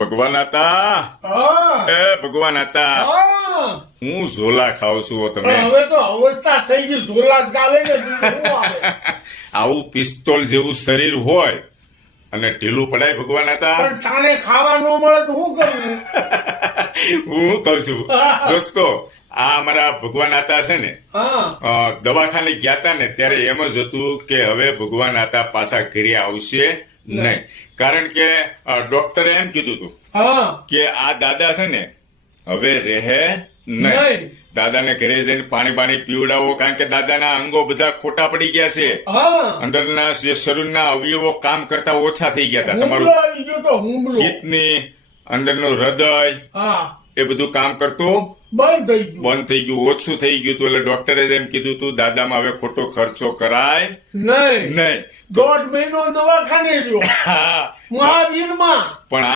ભગવાન હતા એ ભગવાન હતા હું ઝોલા ખાવ છું તમે હવે તો અવસ્થા થઈ ગઈ ઝોલા જ ગાવે ને બીજું શું આવે? આવું પિસ્તોલ જેવું શરીર હોય અને ઢીલું પડાય ભગવાન હતા પણ ટાણે ખાવા ન મળે તો શું કરવું? હું કઉ છું દોસ્તો આ અમારા ભગવાન હતા છે ને હા દવાખાને ગયા હતા ને ત્યારે એમ જ હતું કે હવે ભગવાન હતા પાછા ઘરે આવશે નહીં કારણ કે ડોક્ટરે એમ કીધું હતું હા કે આ દાદા છે ને હવે રહે નહીં નહીં. દાદાને ઘરે જઈને પાણી પીવડાવો કારણ કે દાદાના અંગો બધા ખોટા પડી ગયા છે હા અંદરના જે શરીરના અવયવો કામ કરતા ઓછા થઈ ગયા હતા હુમલો તમારું આવી ગયો તો હુમલો. કિડની અંદરનું હૃદય હા એ બધું કામ કરતું બંધ થઈ ગયું બંધ થઈ ગયું ઓછું થઈ ગયું હતું એટલે ડોક્ટરે એમ કીધું હતું દાદામાં હવે ખોટો ખર્ચો કરાય નહીં નહીં 1.5 મહિનો દવાખાને રહ્યો હા મહાવીરમાં. પણ